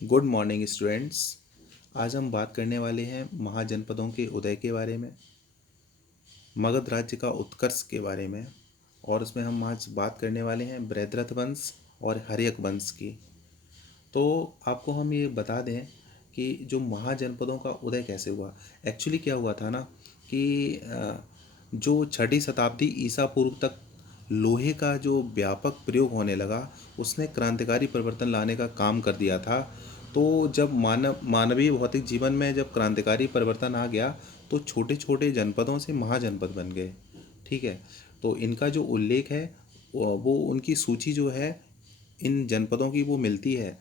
Good morning students. आज हम बात करने वाले हैं महाजनपदों के उदय के बारे में, मगध राज्य का उत्कर्ष के बारे में। और उसमें हम आज बात करने वाले हैं बृहद्रथ वंश और हर्यक वंश की। तो आपको हम ये बता दें कि जो महाजनपदों का उदय कैसे हुआ। एक्चुअली क्या हुआ था ना कि जो छठी शताब्दी ईसा पूर्व तक लोहे का जो व्यापक प्रयोग होने लगा, उसने क्रांतिकारी परिवर्तन लाने का काम कर दिया था। तो जब मानवीय भौतिक जीवन में जब क्रांतिकारी परिवर्तन आ गया, तो छोटे छोटे जनपदों से महाजनपद बन गए। ठीक है। तो इनका जो उल्लेख है वो उनकी सूची जो है इन जनपदों की वो मिलती है।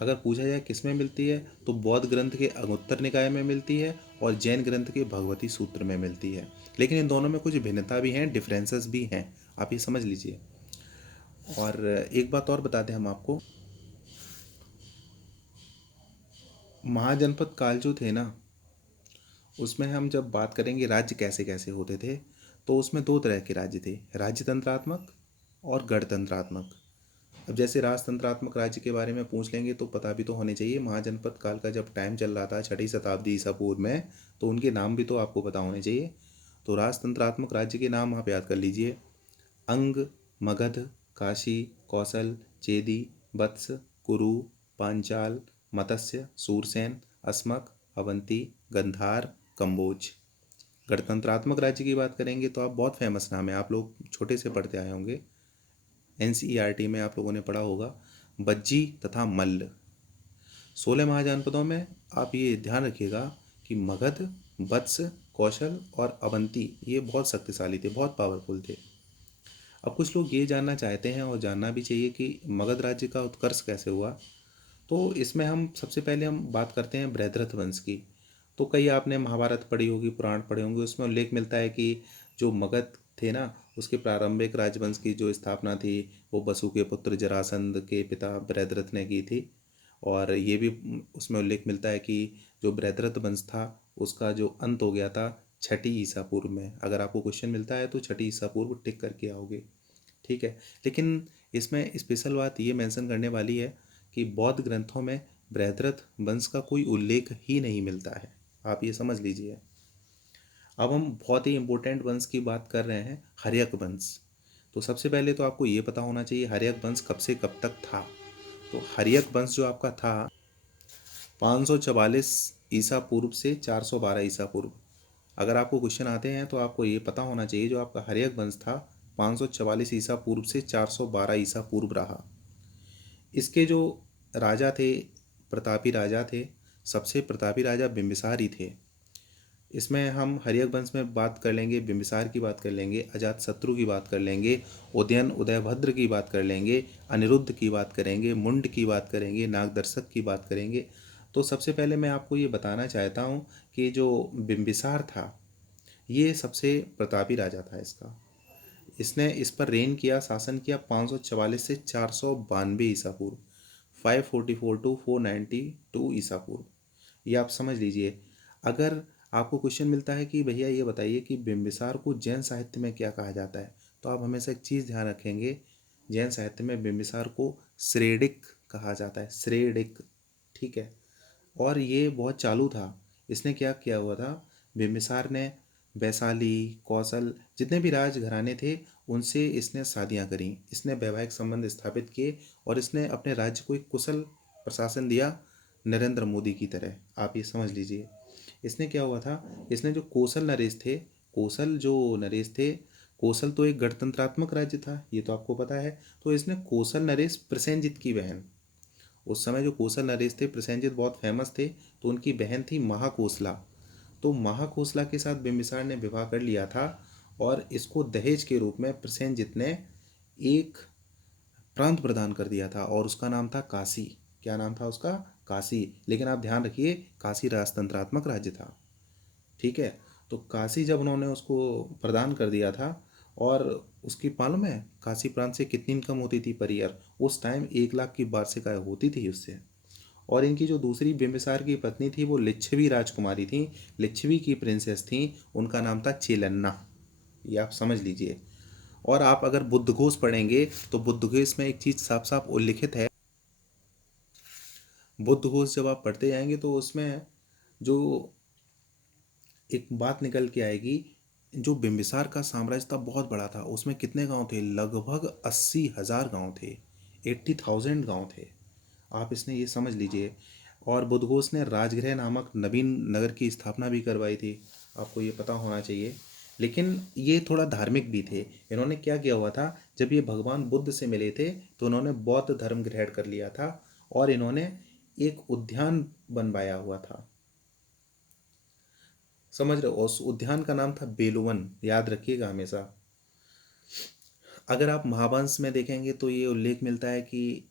अगर पूछा जाए किस में मिलती है, तो बौद्ध ग्रंथ के अंगुत्तर निकाय में मिलती है और जैन ग्रंथ के भगवती सूत्र में मिलती है। लेकिन इन दोनों में कुछ भिन्नता भी हैं, डिफरेंसेस भी हैं, आप ये समझ लीजिए। और एक बात और बता दें हम आपको, महाजनपद काल जो थे ना, उसमें हम जब बात करेंगे राज्य कैसे कैसे होते थे, तो उसमें दो तरह के राज्य थे, राजतंत्रात्मक और गणतंत्रात्मक। अब जैसे राजतंत्रात्मक राज्य के बारे में पूछ लेंगे तो पता भी तो होने चाहिए, महाजनपद काल का जब टाइम चल रहा था छठी शताब्दी ईसा पूर्व में, तो उनके नाम भी तो आपको पता होने चाहिए। तो राजतंत्रात्मक राज्य के नाम आप याद कर लीजिए: अंग, मगध, काशी, कौशल, चेदी, वत्स, कुरु, पांचाल, मत्स्य, सूरसेन, अस्मक, अवंती, गंधार, कंबोज। गणतंत्रात्मक राज्य की बात करेंगे तो आप बहुत फेमस नाम है, आप लोग छोटे से पढ़ते आए होंगे, एनसीईआरटी में आप लोगों ने पढ़ा होगा, बज्जी तथा मल्ल। 16 महाजनपदों में आप ये ध्यान रखिएगा कि मगध, वत्स, कौशल और अवंती ये बहुत शक्तिशाली थे, बहुत पावरफुल थे। अब कुछ लोग ये जानना चाहते हैं और जानना भी चाहिए कि मगध राज्य का उत्कर्ष कैसे हुआ। तो इसमें हम सबसे पहले हम बात करते हैं बृहद्रथ वंश की। तो कई आपने महाभारत पढ़ी होगी, पुराण पढ़े होंगे, उसमें उल्लेख मिलता है कि जो मगध थे ना, उसके प्रारंभिक राजवंश की जो स्थापना थी वो वसु के पुत्र जरासंध के पिता बृहद्रथ ने की थी। और ये भी उसमें उल्लेख मिलता है कि जो बृहद्रथ वंश था उसका जो अंत हो गया था छठी ईसा पूर्व में। अगर आपको क्वेश्चन मिलता है तो छठी ईसा पूर्व टिक करके आओगे। ठीक है। लेकिन इसमें स्पेशल बात ये मेंशन करने वाली है कि बौद्ध ग्रंथों में बृहद्रथ वंश का कोई उल्लेख ही नहीं मिलता है, आप ये समझ लीजिए। अब हम बहुत ही इंपॉर्टेंट वंश की बात कर रहे हैं, हर्यक वंश। तो सबसे पहले तो आपको ये पता होना चाहिए हर्यक वंश कब से कब तक था। तो हर्यक वंश जो आपका था 544 ईसा पूर्व से 412 ईसा पूर्व। अगर आपको क्वेश्चन आते हैं तो आपको ये पता होना चाहिए जो आपका हर्यक वंश था 544 ईसा पूर्व से 412 ईसा पूर्व रहा। इसके जो राजा थे, प्रतापी राजा थे। सबसे प्रतापी राजा बिंबिसार ही थे। इसमें हम हर्यक वंश में बात कर लेंगे, बिंबिसार की बात कर लेंगे, अजातशत्रु की बात कर लेंगे, उदयन उदयभद्र की बात कर लेंगे, अनिरुद्ध की बात करेंगे, मुंड की बात करेंगे, नागदर्शक की बात करेंगे। तो सबसे पहले मैं आपको ये बताना चाहता हूँ कि जो बिंबिसार था ये सबसे प्रतापी राजा था। इसने इस पर रेन किया, शासन किया 544 से 492 ईसा पूर्व, 544 टू 492 ईसा पूर्व। ये आप समझ लीजिए। अगर आपको क्वेश्चन मिलता है कि भैया ये बताइए कि बिंबिसार को जैन साहित्य में क्या कहा जाता है, तो आप हमेशा एक चीज़ ध्यान रखेंगे, जैन साहित्य में बिंबिसार को श्रेडिक कहा जाता है, श्रेडिक। ठीक है। और ये बहुत चालू था। इसने क्या किया हुआ था, बिंबिसार ने वैशाली, कौशल, जितने भी राजघराने थे उनसे इसने शादियां करी, इसने वैवाहिक संबंध स्थापित किए और इसने अपने राज्य को एक कुशल प्रशासन दिया, नरेंद्र मोदी की तरह, आप ये समझ लीजिए। इसने क्या हुआ था, इसने जो कोसल नरेश थे, कोसल जो नरेश थे, कोसल तो एक गणतंत्रात्मक राज्य था, ये तो आपको पता है। तो इसने कोसल नरेश प्रसेनजित की बहन, उस समय जो कोसल नरेश थे प्रसेनजित बहुत फेमस थे, तो उनकी बहन थी महाकोसला। तो महाकोसला के साथ बिंबिसार ने विवाह कर लिया था और इसको दहेज के रूप में प्रसेनजित ने एक प्रांत प्रदान कर दिया था और उसका नाम था काशी। क्या नाम था उसका? काशी। लेकिन आप ध्यान रखिए, काशी राजतंत्रात्मक राज्य था। ठीक है। तो काशी जब उन्होंने उसको प्रदान कर दिया था, और उसकी मालूम है काशी प्रांत से कितनी इनकम होती थी पर ईयर? उस टाइम 1 लाख की वार्षिक आय होती थी उससे। और इनकी जो दूसरी बिंबिसार की पत्नी थी वो लिच्छवी राजकुमारी थी, लिच्छवी की प्रिंसेस थी, उनका नाम था चेलन्ना। ये आप समझ लीजिए। और आप अगर बुद्धघोष पढ़ेंगे तो बुद्धघोष में एक चीज़ साफ साफ उल्लिखित है, बुद्धघोष जब आप पढ़ते जाएंगे तो उसमें जो एक बात निकल के आएगी, जो बिंबिसार का साम्राज्य था बहुत बड़ा था, उसमें कितने गांव थे, लगभग 80,000 गांव थे, 80,000 गांव थे। आप इसने ये समझ लीजिए। और बुद्धघोष ने राजगृह नामक नवीन नगर की स्थापना भी करवाई थी, आपको ये पता होना चाहिए। लेकिन ये थोड़ा धार्मिक भी थे। इन्होंने क्या किया हुआ था, जब ये भगवान बुद्ध से मिले थे तो उन्होंने बौद्ध धर्म ग्रहण कर लिया था और इन्होंने एक उद्यान बनवाया हुआ था, समझ रहे हो। उस उद्यान का नाम था बेलुवन, याद रखिएगा हमेशा। अगर आप महावंश में देखेंगे तो ये उल्लेख मिलता है कि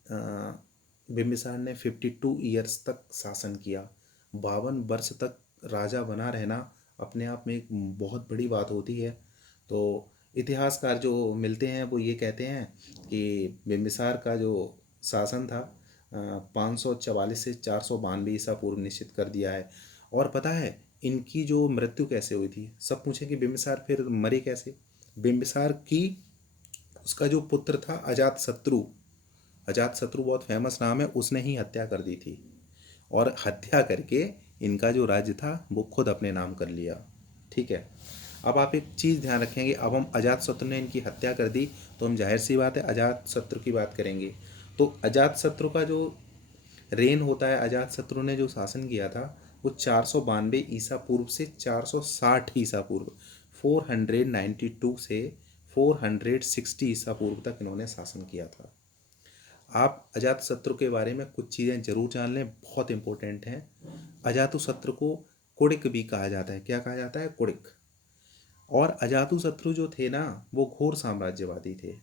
बिम्बिसार ने 52 ईयर्स तक शासन किया। 52 वर्ष तक राजा बना रहना अपने आप में एक बहुत बड़ी बात होती है। तो इतिहासकार जो मिलते हैं वो ये कहते हैं कि बिम्बिसार का जो शासन था 544 से 492 ईसा पूर्व निश्चित कर दिया है। और पता है इनकी जो मृत्यु कैसे हुई थी, सब पूछें कि बिम्बिसार फिर मरे कैसे। बिम्बिसार की उसका जो पुत्र था अजात शत्रु, अजात शत्रु बहुत फेमस नाम है, उसने ही हत्या कर दी थी। और हत्या करके इनका जो राज्य था वो खुद अपने नाम कर लिया। ठीक है। अब आप एक चीज़ ध्यान रखेंगे, अब हम अजात शत्रु ने इनकी हत्या कर दी तो हम जाहिर सी बात है अजात शत्रु की बात करेंगे। तो अजात शत्रु का जो रेन होता है, अजात शत्रु ने जो शासन किया था वो 492 ईसा पूर्व से 460 ईसा पूर्व, 492 से 460 ईसा पूर्व तक इन्होंने शासन किया था। आप अजातशत्रु के बारे में कुछ चीज़ें जरूर जान लें, बहुत इंपॉर्टेंट हैं। अजातशत्रु को कुड़िक भी कहा जाता है। क्या कहा जाता है? कुड़िक। और अजातशत्रु जो थे ना वो घोर साम्राज्यवादी थे,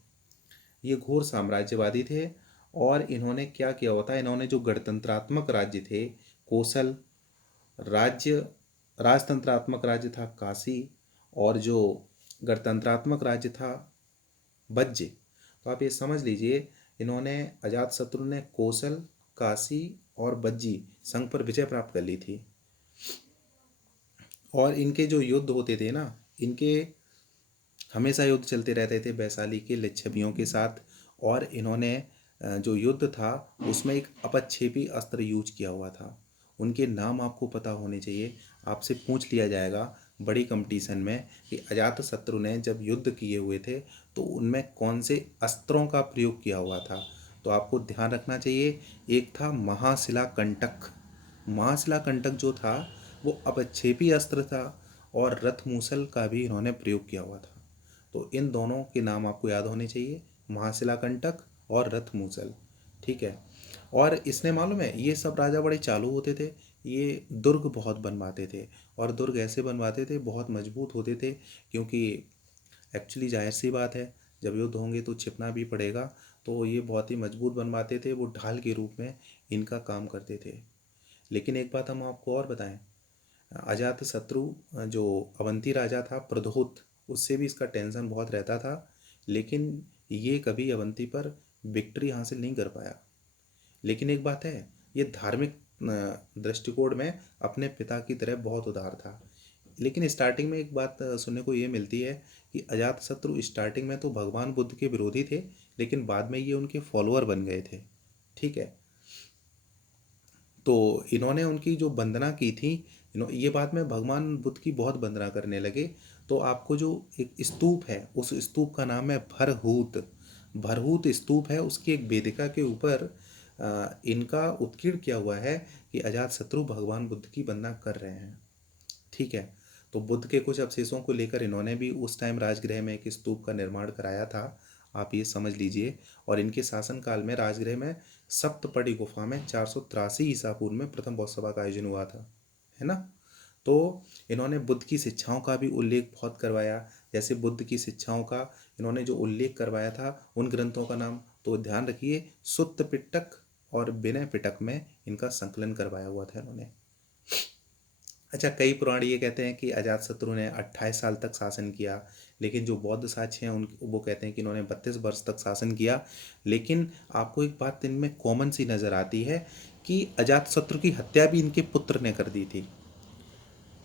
ये घोर साम्राज्यवादी थे। और इन्होंने क्या किया होता है, इन्होंने जो गणतंत्रात्मक राज्य थे, कोसल राज्य, राजतंत्रात्मक राज्य था काशी, और जो गणतंत्रात्मक राज्य था बज्ज। तो आप ये समझ लीजिए इन्होंने, अजातशत्रु ने कौशल, काशी और बज्जी संघ पर विजय प्राप्त कर ली थी। और इनके जो युद्ध होते थे ना, इनके हमेशा युद्ध चलते रहते थे वैशाली के लिच्छवियों के साथ। और इन्होंने जो युद्ध था उसमें एक अपक्षेपी अस्त्र यूज किया हुआ था। उनके नाम आपको पता होने चाहिए, आपसे पूछ लिया जाएगा बड़ी कंपटीशन में कि अजातशत्रु ने जब युद्ध किए हुए थे तो उनमें कौन से अस्त्रों का प्रयोग किया हुआ था। तो आपको ध्यान रखना चाहिए, एक था महाशिला कंटक। महाशिला कंटक जो था वो अपक्षेपी अस्त्र था, और रथमूसल का भी इन्होंने प्रयोग किया हुआ था। तो इन दोनों के नाम आपको याद होने चाहिए, महाशिला कंटक और रथमूसल। ठीक है। और इसने मालूम है ये सब राजा बड़े चालू होते थे, ये दुर्ग बहुत बनवाते थे। और दुर्ग ऐसे बनवाते थे बहुत मजबूत होते थे, क्योंकि एक्चुअली जाहिर सी बात है जब युद्ध होंगे तो छिपना भी पड़ेगा। तो ये बहुत ही मजबूत बनवाते थे, वो ढाल के रूप में इनका काम करते थे। लेकिन एक बात हम आपको और बताएं, अजात शत्रु जो अवंती राजा था प्रद्योत, उससे भी इसका टेंशन बहुत रहता था। लेकिन ये कभी अवंती पर विक्ट्री हासिल नहीं कर पाया। लेकिन एक बात है, ये धार्मिक दृष्टिकोण में अपने पिता की तरह बहुत उदार था। लेकिन स्टार्टिंग में एक बात सुनने को ये मिलती है कि अजातशत्रु स्टार्टिंग में तो भगवान बुद्ध के विरोधी थे, लेकिन बाद में ये उनके फॉलोअर बन गए थे। ठीक है। तो इन्होंने उनकी जो वंदना की थी, ये बाद में भगवान बुद्ध की बहुत वंदना करने लगे। तो आपको जो एक स्तूप है, उस स्तूप का नाम है भरहूत। भरहूत स्तूप है, उसकी एक वेदिका के ऊपर इनका उत्कीर्ण किया हुआ है कि अजातशत्रु भगवान बुद्ध की वंदना कर रहे हैं। ठीक है। तो बुद्ध के कुछ अवशेषों को लेकर इन्होंने भी उस टाइम राजगृह में एक स्तूप का निर्माण कराया था, आप ये समझ लीजिए। और इनके शासनकाल में राजगृह में सप्तपदी गुफा में 483 ईसा पूर्व में प्रथम बौद्ध सभा का आयोजन हुआ था, है ना। तो इन्होंने बुद्ध की शिक्षाओं का भी उल्लेख बहुत करवाया। जैसे बुद्ध की शिक्षाओं का इन्होंने जो उल्लेख करवाया था, उन ग्रंथों का नाम तो ध्यान रखिए, सुत्त पिटक और विनय पिटक में इनका संकलन करवाया हुआ था इन्होंने। अच्छा, कई पुराण ये कहते हैं कि अजातशत्रु ने 28 साल तक शासन किया, लेकिन जो बौद्ध साक्ष्य हैं उन वो कहते हैं कि इन्होंने 32 वर्ष तक शासन किया। लेकिन आपको एक बात इनमें कॉमन सी नज़र आती है कि अजातशत्रु की हत्या भी इनके पुत्र ने कर दी थी,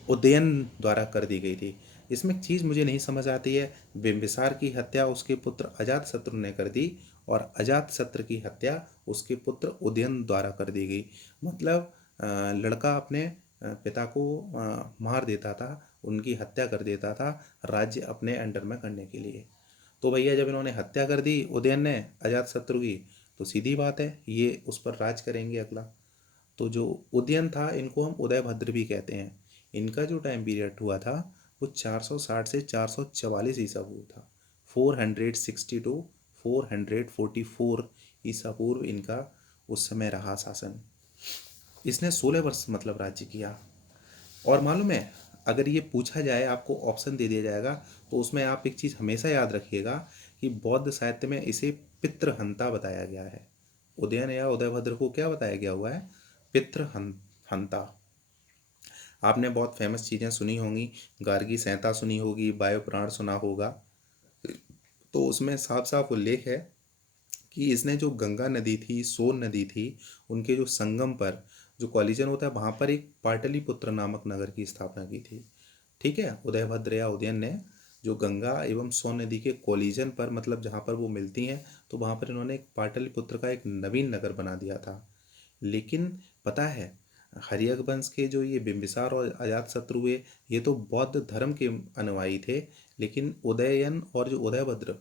उदयन द्वारा कर दी गई थी। इसमें एक चीज़ मुझे नहीं समझ आती है, बिंबिसार की हत्या उसके पुत्र अजातशत्रु ने कर दी और अजातशत्रु की हत्या उसके पुत्र उदयन द्वारा कर दी गई। मतलब लड़का अपने पिता को मार देता था, उनकी हत्या कर देता था राज्य अपने अंडर में करने के लिए। तो भैया जब इन्होंने हत्या कर दी उदयन ने अजातशत्रु की, तो सीधी बात है ये उस पर राज करेंगे अगला। तो जो उदयन था इनको हम उदयभद्र भी कहते हैं। इनका जो टाइम पीरियड हुआ था वो 460 से 444 ईसा पूर्व था। 460 टू 444 ईसा पूर्व इनका उस समय रहा शासन। इसने 16 वर्ष मतलब राज्य किया। और मालूम है, अगर ये पूछा जाए, आपको ऑप्शन दे दिया जाएगा, तो उसमें आप एक चीज़ हमेशा याद रखिएगा कि बौद्ध साहित्य में इसे पितृहंता बताया गया है। उदयन या उदयभद्र को क्या बताया गया हुआ है? पितृहंता। आपने बहुत फेमस चीज़ें सुनी होंगी, गार्गी संहिता सुनी होगी, वायु पुराण सुना होगा। तो उसमें साफ साफ उल्लेख है कि इसने जो गंगा नदी थी, सोन नदी थी, उनके जो संगम पर जो कॉलिजन होता है वहाँ पर एक पाटलिपुत्र नामक नगर की स्थापना की थी। ठीक है, उदयभद्र या उदयन ने जो गंगा एवं सोन नदी के कॉलिजन पर, मतलब जहाँ पर वो मिलती हैं, तो वहाँ पर इन्होंने एक पाटलिपुत्र का एक नवीन नगर बना दिया था। लेकिन पता है, हर्यक वंश के जो ये बिंबिसार और अजातशत्रु हुए, ये तो बौद्ध धर्म के अनुयायी थे। लेकिन उदयन और जो उदयभद्र,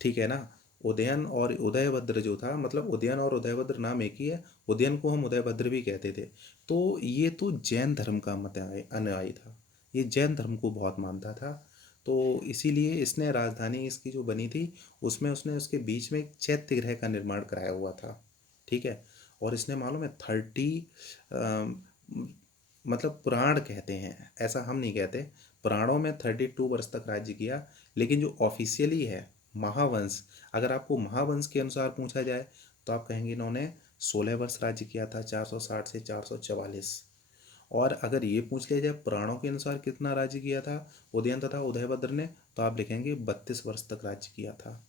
ठीक है ना, उदयन और उदयभद्र जो था, मतलब उदयन और उदयभद्र नाम एक ही है, उदयन को हम उदयभद्र भी कहते थे। तो ये तो जैन धर्म का मत अनुयायी था, ये जैन धर्म को बहुत मानता था। तो इसीलिए इसने राजधानी इसकी जो बनी थी उसमें उसने उसके बीच में एक चैत्य गृह का निर्माण कराया हुआ था। ठीक है, और इसने मालूम है 30 मतलब पुराण कहते हैं, ऐसा हम नहीं कहते, पुराणों में 32 वर्ष तक राज्य किया। लेकिन जो ऑफिशियली है महावंश, अगर आपको महावंश के अनुसार पूछा जाए तो आप कहेंगे इन्होंने 16 वर्ष राज्य किया था, 460 से 444। और अगर ये पूछ लिया जाए पुराणों के अनुसार कितना राज्य किया था उदयन तथा उदयभद्र ने, तो आप लिखेंगे 32 वर्ष तक राज्य किया था।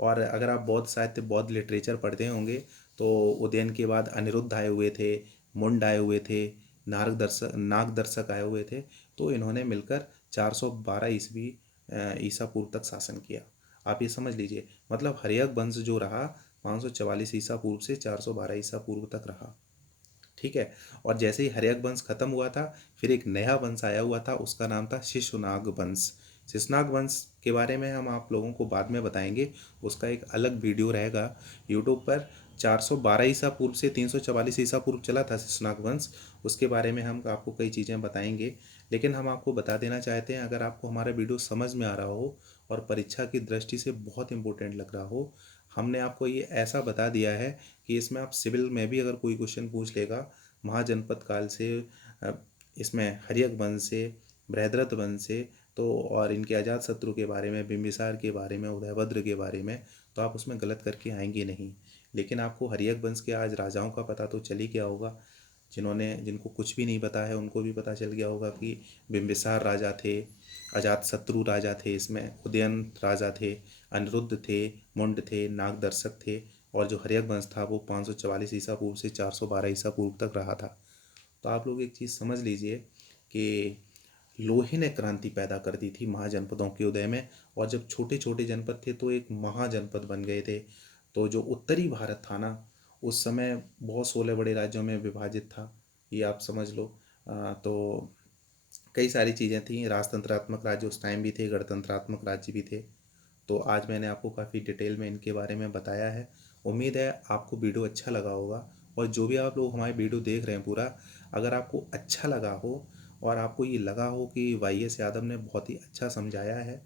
और अगर आप बौद्ध साहित्य, बौद्ध लिटरेचर पढ़ते होंगे, तो उदयन के बाद अनिरुद्ध आए हुए थे, मुंड आए हुए थे, नागदर्शक आए हुए थे। तो इन्होंने मिलकर 412 ईस्वी ईसा पूर्व तक शासन किया। आप ये समझ लीजिए, मतलब हर्यक वंश जो रहा 544 ईसा पूर्व से 412 ईसा पूर्व तक रहा। ठीक है, और जैसे ही हर्यक वंश खत्म हुआ था, फिर एक नया वंश आया हुआ था, उसका नाम था शिशुनाग वंश। शिशुनाग वंश के बारे में हम आप लोगों को बाद में बताएंगे, उसका एक अलग वीडियो रहेगा यूट्यूब पर। 412 ईसा पूर्व से 344 ईसा पूर्व चला था शिशुनाग वंश, उसके बारे में हम आपको कई चीज़ें बताएंगे। लेकिन हम आपको बता देना चाहते हैं, अगर आपको हमारा वीडियो समझ में आ रहा हो और परीक्षा की दृष्टि से बहुत इंपॉर्टेंट लग रहा हो, हमने आपको ये ऐसा बता दिया है कि इसमें आप सिविल में भी अगर कोई क्वेश्चन पूछ लेगा महाजनपद काल से, अ, इसमें हर्यक वंश से, बृहद्रथ वंश से, तो और इनके अजातशत्रु के बारे में, बिंबिसार के बारे में, उदयभद्र के बारे में, तो आप उसमें गलत करके आएंगे नहीं। लेकिन आपको हर्यक वंश के आज राजाओं का पता तो चल ही गया होगा। जिनको कुछ भी नहीं पता है उनको भी पता चल गया होगा कि बिंबिसार राजा थे, अजातशत्रु राजा थे, इसमें उदयन राजा थे, अनिरुद्ध थे, मुंड थे, नागदर्शक थे, और जो हर्यक वंश था वो 544 ईसा पूर्व से 412 ईसा पूर्व तक रहा था। तो आप लोग एक चीज़ समझ लीजिए कि लोहे ने क्रांति पैदा कर दी थी महाजनपदों के उदय में। और जब छोटे छोटे जनपद थे तो एक महाजनपद बन गए थे। तो जो उत्तरी भारत था ना, उस समय बहुत 16 बड़े राज्यों में विभाजित था, ये आप समझ लो। तो कई सारी चीज़ें थी, राजतंत्रात्मक राज्य उस टाइम भी थे, गणतंत्रात्मक राज्य भी थे। तो आज मैंने आपको काफ़ी डिटेल में इनके बारे में बताया है। उम्मीद है आपको वीडियो अच्छा लगा होगा। और जो भी आप लोग हमारे वीडियो देख रहे हैं पूरा, अगर आपको अच्छा लगा हो और आपको ये लगा हो कि वाई एस यादव ने बहुत ही अच्छा समझाया है,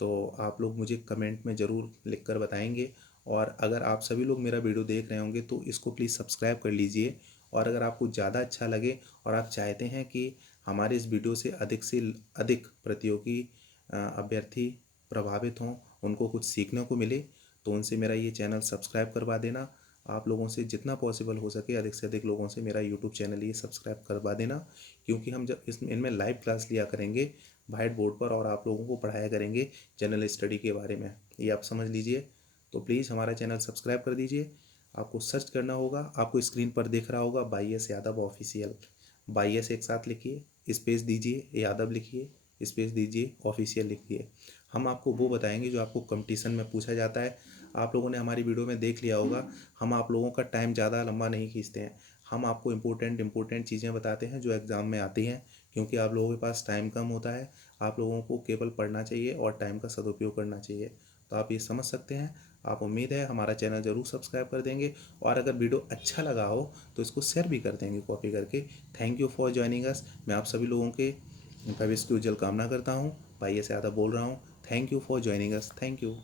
तो आप लोग मुझे कमेंट में ज़रूर लिख कर बताएंगे। और अगर आप सभी लोग मेरा वीडियो देख रहे होंगे तो इसको प्लीज़ सब्सक्राइब कर लीजिए। और अगर आपको ज़्यादा अच्छा लगे और आप चाहते हैं कि हमारे इस वीडियो से अधिक प्रतियोगी अभ्यर्थी प्रभावित हों, उनको कुछ सीखने को मिले, तो उनसे मेरा ये चैनल सब्सक्राइब करवा देना। आप लोगों से जितना पॉसिबल हो सके अधिक से अधिक लोगों से मेरा यूट्यूब चैनल ये सब्सक्राइब करवा देना। क्योंकि हम जब इनमें लाइव क्लास लिया करेंगे वाइट बोर्ड पर, और आप लोगों को पढ़ाया करेंगे जनरल स्टडी के बारे में, ये आप समझ लीजिए। तो प्लीज़ हमारा चैनल सब्सक्राइब कर दीजिए। आपको सर्च करना होगा, आपको स्क्रीन पर दिख रहा होगा Y S Yadav official. Y S एक साथ लिखिए, स्पेस दीजिए, यादव लिखिए, स्पेस दीजिए, ऑफिशियल लिखिए। हम आपको वो बताएंगे जो आपको कंपटीशन में पूछा जाता है। आप लोगों ने हमारी वीडियो में देख लिया होगा, हम आप लोगों का टाइम ज़्यादा लंबा नहीं खींचते हैं। हम आपको इम्पोर्टेंट चीज़ें बताते हैं जो एग्ज़ाम में आती हैं, क्योंकि आप लोगों के पास टाइम कम होता है। आप लोगों को केवल पढ़ना चाहिए और टाइम का सदुपयोग करना चाहिए। तो आप ये समझ सकते हैं। आप उम्मीद है हमारा चैनल ज़रूर सब्सक्राइब कर देंगे, और अगर वीडियो अच्छा लगा हो तो इसको शेयर भी कर देंगे कॉपी करके। Thank you for joining us. मैं आप सभी लोगों के भविष्य की उज्जवल कामना करता हूँ। भाई ऐसे ज़्यादा बोल रहा हूँ। Thank you for joining us. Thank you.